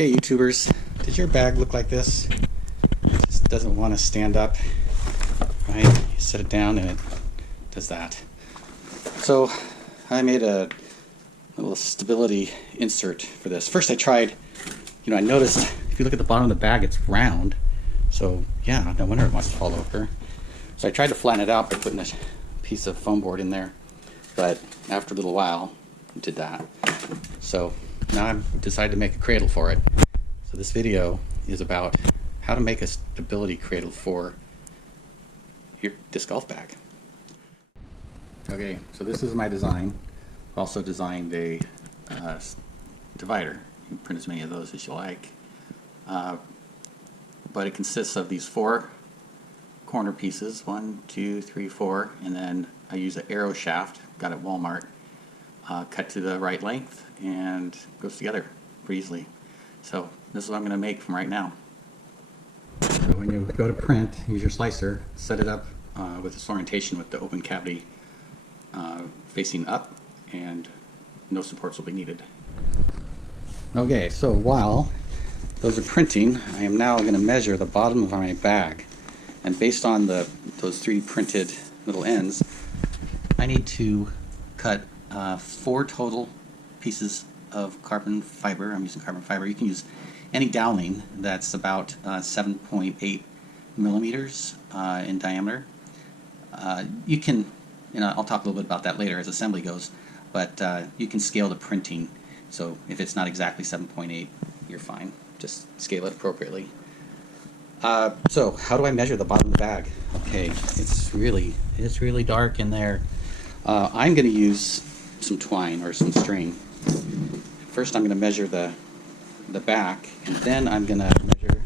Okay, YouTubers, did your bag look like this? It just doesn't want to stand up, right? You set it down and it does that. So I made a little stability insert for this. First I tried, I noticed if you look at the bottom of the bag, it's round. So yeah, no wonder it wants to fall over. So I tried to flatten it out by putting a piece of foam board in there. But after a little while, it did that. So now I've decided to make a cradle for it. So this video is about how to make a stability cradle for your disc golf bag. Okay, so this is my design. Also designed a divider. You can print as many of those as you like. But it consists of these 4 corner pieces, 1, 2, 3, 4, and then I use an arrow shaft, got at Walmart, cut to the right length, and goes together pretty easily. So this is what I'm going to make from right now. So when you go to print, use your slicer, set it up with this orientation with the open cavity facing up, and no supports will be needed. Okay, so while those are printing, I am now going to measure the bottom of my bag. And based on those 3D printed little ends, I need to cut 4 total pieces of carbon fiber. I'm using carbon fiber. You can use any doweling that's about 7.8 millimeters in diameter. You can, I'll talk a little bit about that later as assembly goes, but you can scale the printing. So if it's not exactly 7.8, you're fine. Just scale it appropriately. So how do I measure the bottom of the bag? Okay, it's really dark in there. I'm going to use some twine or some string. First I'm going to measure the back, and then I'm going to measure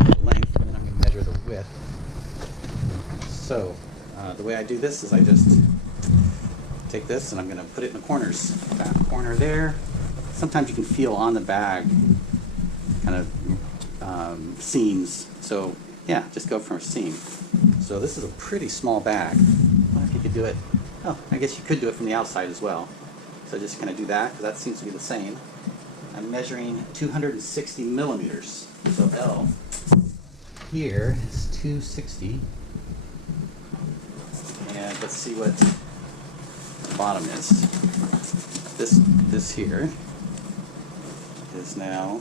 the length, and then I'm going to measure the width. So the way I do this is I just take this and I'm going to put it in the corners. Back corner there. Sometimes you can feel on the bag kind of seams. So yeah, just go for a seam. So this is a pretty small bag. I wonder if you could do it. Oh, I guess you could do it from the outside as well. So just kind of do that, because that seems to be the same. I'm measuring 260 millimeters. So L here is 260. And let's see what the bottom is. This here is now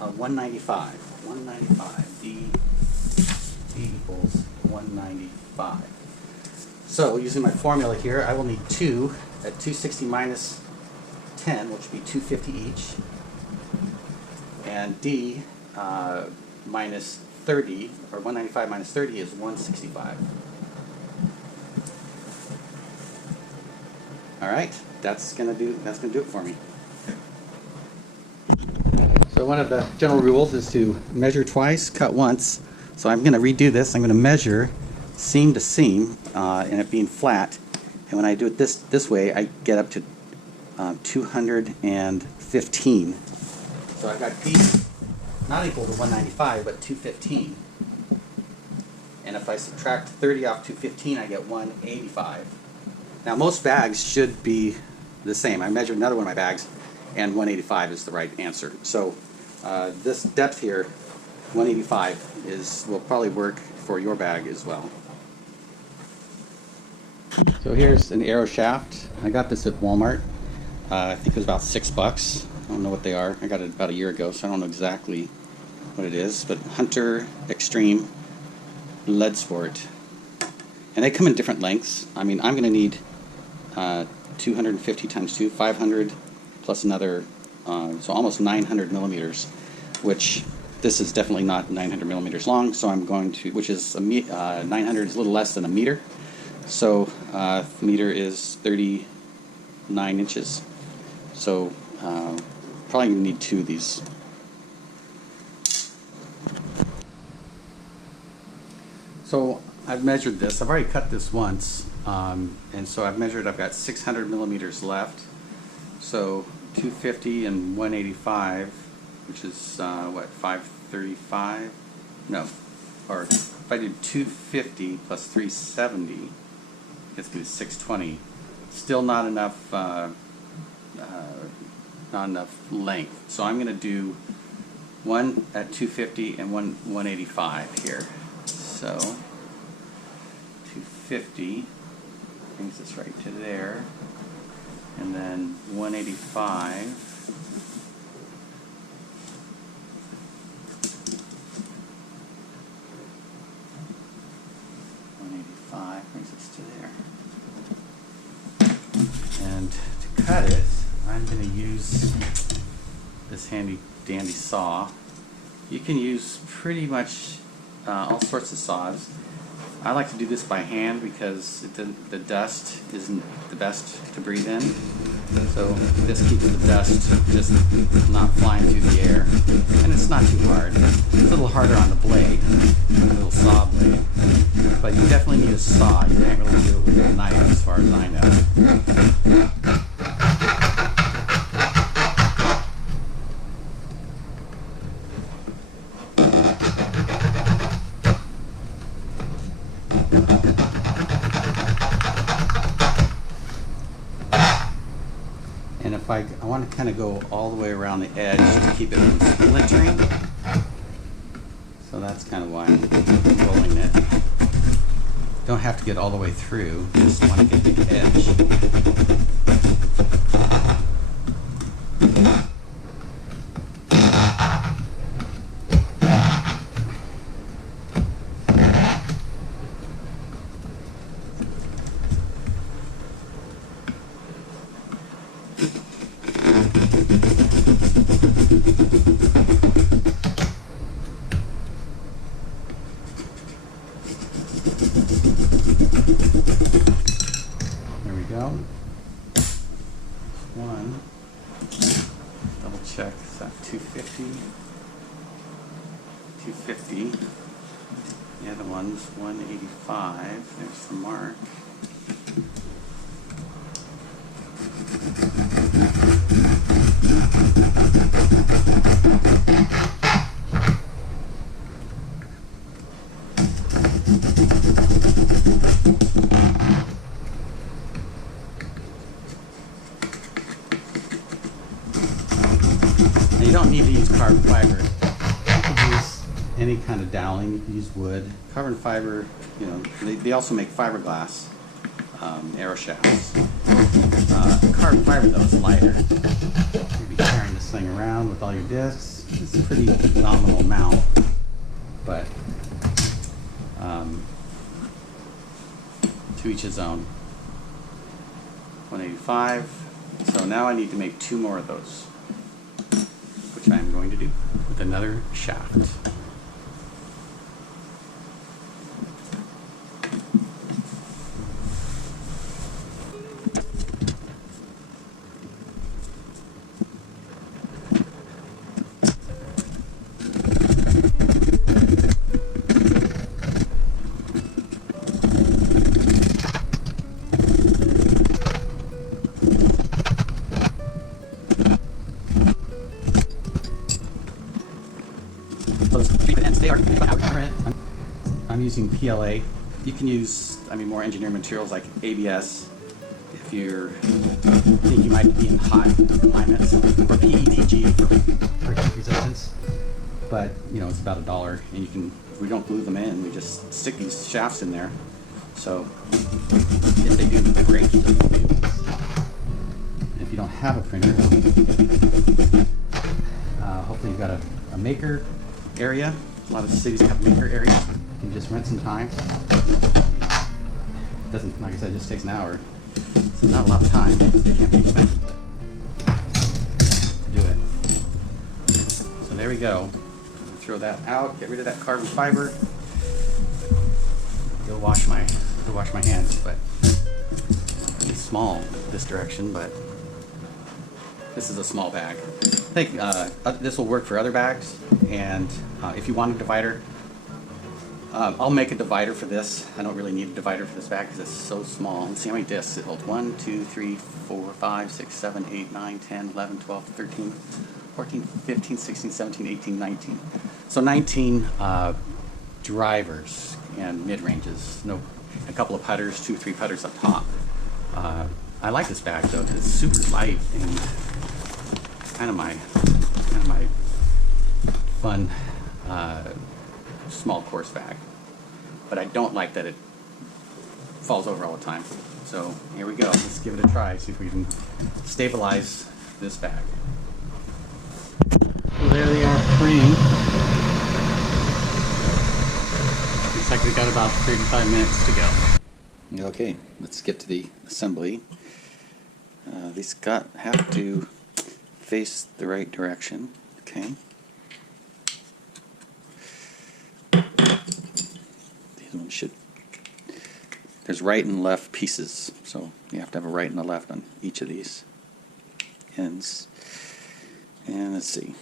195. 195. D equals 195. So using my formula here, I will need 2 at 260 minus 10, which would be 250 each, and D minus 30, or 195 minus 30 is 165. All right, that's gonna do it for me. So one of the general rules is to measure twice, cut once. So I'm going to redo this. I'm going to measure seam to seam and it being flat. And when I do it this way, I get up to 215. So I've got D not equal to 195, but 215. And if I subtract 30 off 215, I get 185. Now most bags should be the same. I measured another one of my bags, and 185 is the right answer. So this depth here, 185, will probably work for your bag as well. So here's an arrow shaft. I got this at Walmart. I think it was about $6. I don't know what they are. I got it about a year ago, so I don't know exactly what it is. But Hunter Extreme Lead Sport. And they come in different lengths. I mean, I'm going to need 250 times 2, 500, plus another, so almost 900 millimeters, which this is definitely not 900 millimeters long, so I'm going to, which is 900 is a little less than a meter, so meter is 39 inches, so probably going to need 2 of these. So I've measured this. I've already cut this once, and so I've got 600 millimeters left. So 250 and 185, which is what, 535? No, or if I did 250 plus 370, it's going to be 620. Still not enough not enough length. So I'm going to do one at 250 and one 185 here. So 250 brings us right to there, and then 185. 185 brings us to there. And to cut it, I'm going to use this handy dandy saw. You can use pretty much all sorts of saws. I like to do this by hand because the dust isn't the best to breathe in. So this keeps the dust just not flying through the air. And it's not too hard. It's a little harder on the blade, a little saw blade. But you definitely need a saw. You can't really do it with a knife as far as I know. And if I want to kind of go all the way around the edge to keep it from splintering. So that's kind of why I'm rolling it. Don't have to get all the way through, just want to get the edge. There we go. One. Double check. Is that 250? 250. The other one's 185. There's the mark. Now you don't need to use carbon fiber. You can use any kind of doweling. You can use wood. Carbon fiber, you know, they also make fiberglass arrow shafts. Carbon fiber though is lighter. You'll be carrying this thing around with all your discs. It's a pretty nominal amount, but to each his own. 185. So now I need to make 2 more of those, which I'm going to do with another shaft. I'm using PLA. You can use, more engineered materials like ABS if you think you might be in hot climates, or PETG for heat resistance. But it's about $1, and we don't glue them in. We just stick these shafts in there. So if they do break, you don't do. If you don't have a printer, hopefully you've got a maker area. A lot of cities have maker areas. You can just rent some time. It doesn't, like I said, it just takes an hour. It's not a lot of time. It can't be expensive to do it. So there we go. Throw that out. Get rid of that carbon fiber. Go wash my hands, but it's small this direction, but this is a small bag. I think this will work for other bags, and if you want a divider, I'll make a divider for this. I don't really need a divider for this bag because it's so small. Let's see how many discs it holds. 1, 2, 3, 4, 5, 6, 7, 8, 9, 10, 11, 12, 13, 14, 15, 16, 17, 18, 19. So 19 drivers and mid-ranges. A couple of putters, 2, 3 putters up top. I like this bag though because it's super light and kind of my fun small course bag. But I don't like that it falls over all the time. So here we go. Let's give it a try. See if we can stabilize this bag. So there they are frame. Looks like we got about 35 minutes to go. Okay, let's get to the assembly. These have to face the right direction. Okay. These ones should. There's right and left pieces, so you have to have a right and a left on each of these ends. And let's see.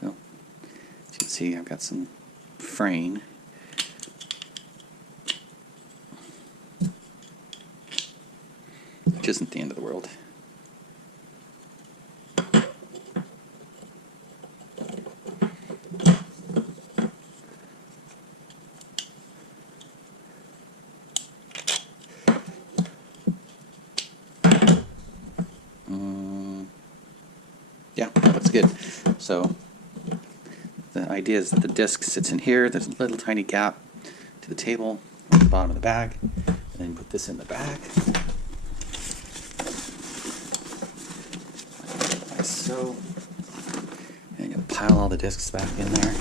Well, as you can see, I've got some fraying. Which isn't the end of the world. Yeah, that looks good. So the idea is that the disc sits in here. There's a little tiny gap to the table at the bottom of the bag. And then put this in the bag. Like so. And you pile all the discs back in there.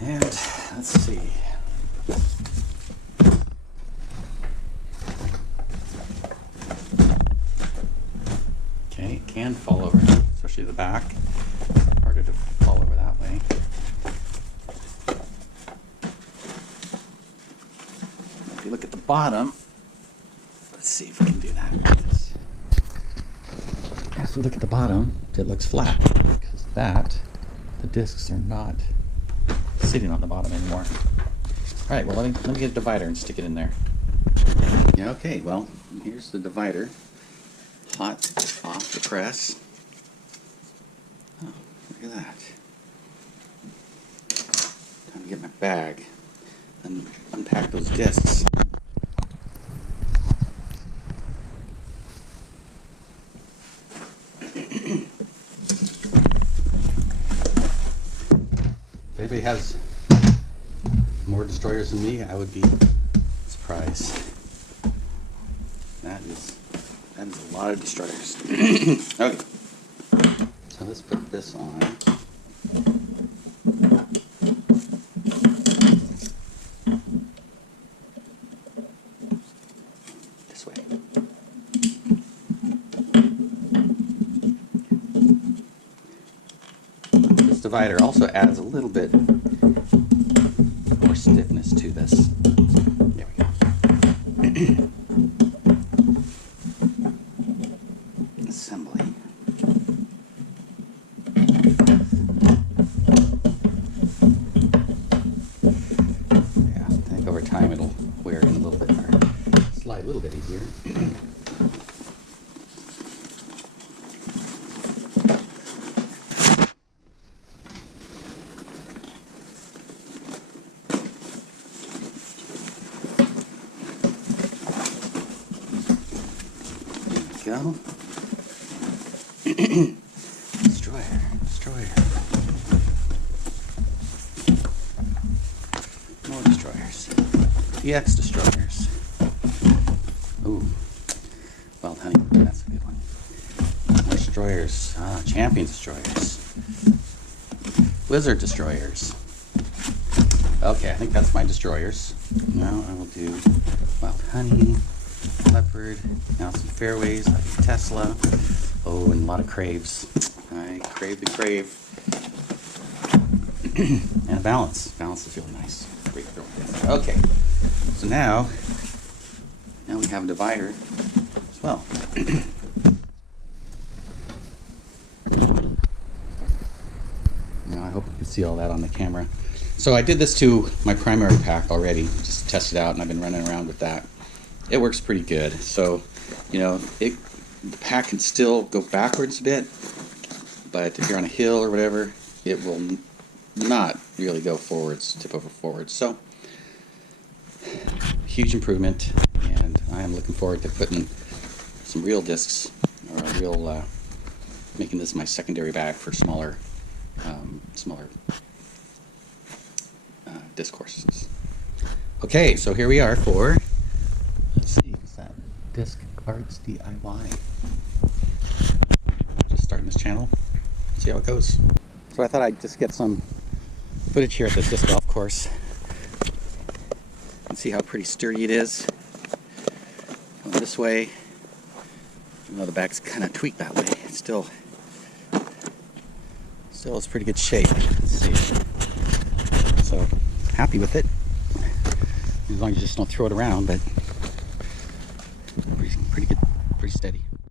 And let's see. Okay, it can fall over, especially the back. Harder to fall over that way. If you look at the bottom, let's see if we can do that with this. As we look at the bottom, it looks flat because the discs are not sitting on the bottom anymore. All right, well, let me get a divider and stick it in there. Yeah, okay, well, here's the divider. Hot off the press. Oh, look at that. Time to get my bag and unpack those discs. If anybody has more destroyers than me, I would be surprised. That is a lot of destroyers. Okay. So let's put this on. This way. This divider also adds a little bit more stiffness to this. There we go. Assembly. Yeah, I think over time it'll wear in a little bit or slide a little bit easier. Go. Destroyer. More destroyers. EX destroyers. Ooh. Well, honey, that's a good one. More destroyers. Champion destroyers. Wizard destroyers. Okay, I think that's my destroyers. Now I will do Wild Honey, Leopard, now some fairways like Tesla. Oh, and a lot of craves. I crave the crave. And a balance. Balance is really nice. Great throwing. Okay. So now we have a divider as well. Now I hope you can see all that on the camera. So I did this to my primary pack already, just to test it out, and I've been running around with that. it works pretty good. So, you know, the pack can still go backwards a bit, but if you're on a hill or whatever, it will not really go forwards, tip over forwards. So, huge improvement, and I am looking forward to putting some real discs, or a real, making this my secondary bag for smaller disc courses. Okay, so here we are for, let's see, what's that? Disc Arts DIY. Just starting this channel, see how it goes. So I thought I'd just get some footage here at the disc golf course and see how pretty sturdy it is. Going this way, even though the back's kind of tweaked that way, it's still is pretty good shape. Let's see. So happy with it, as long as you just don't throw it around, but pretty good, pretty steady.